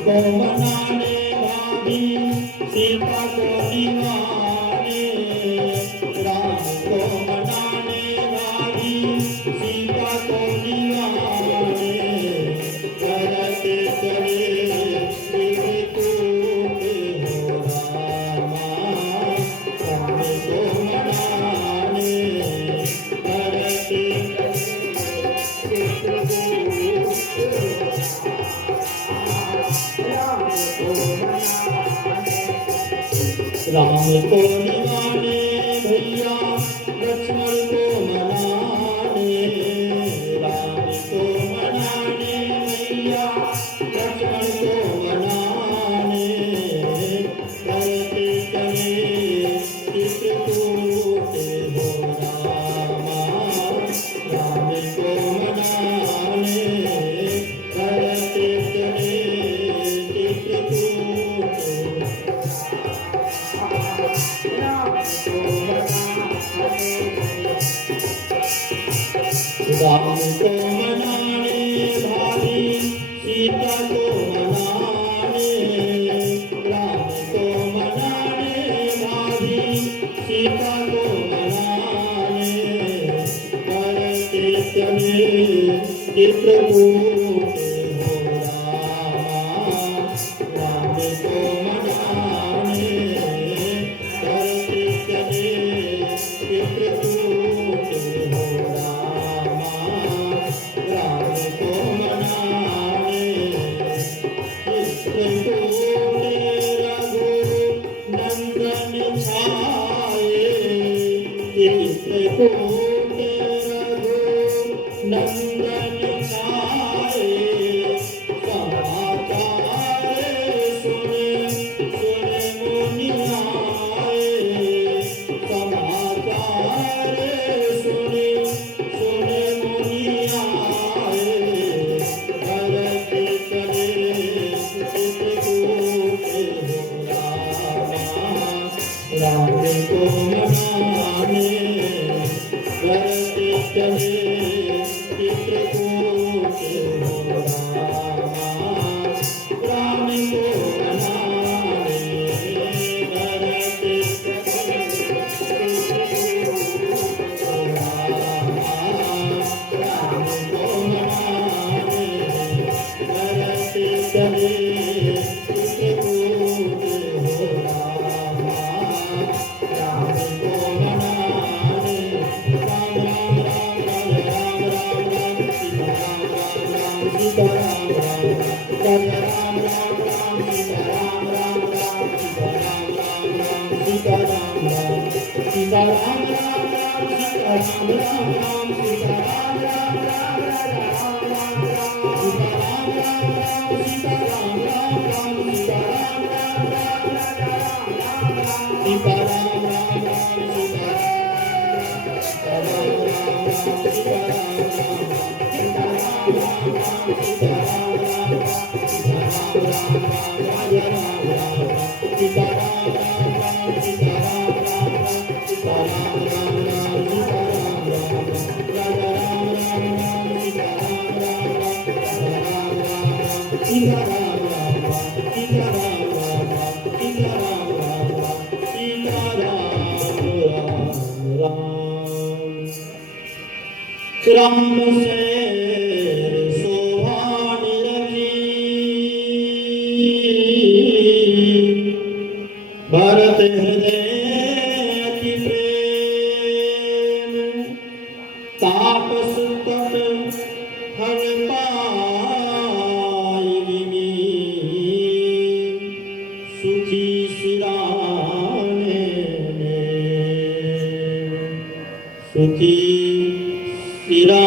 को मनाने भाभी सीता को दीवाने, राम को मनाने भाभी सीता को दीवाने, करते चले विभूति हो रामा, राम को मनाने करते राम को मनाने भैया लक्ष्मण को मनाने, राम को मनाने भैया लक्ष्मण को मनाने, करते चले चित्रकूट हो रामा, राम को मनाने करते चले चित्रकूट राम को मनाने भाभी सीता को मनाने, राम को मनाने भाभी सीता को मनाने, करते चले चित्रकूट हो रामा, राम को मनाने करते चले चित्रकूट हो रामा, राम को मनाने चित्रकूट रघु नंदन छाए, चित्रकूट रघु नंदन छाए, समाचार सुने सुने मुनि आए, समाचार सुने सुने मुनि आए, करते चले चित्रकूट हो रामा, राम को मनाने करते चले चित्रकूट हो रामा, राम को मनाने करते चले चित्रकूट हो रामा, राम को मनाने करते चले चित्रकूट हो रामा, राम को मनाने राम राम राम राम राम सीता राम राम सीता राम राम राम राम राम सीता राम राम राम सीता राम राम सीता राम राम सीता राम राम राम सीता राम राम राम सीता राम राम राम राम राम सीता राम राम राम सीता राम राम राम सीता राम राम राम सीता राम राम राम सीता राम से सोहानी रखी भरत हृदय की प्रेम तापस तप हर पाएगी सुखी सिराने सुखी सिरा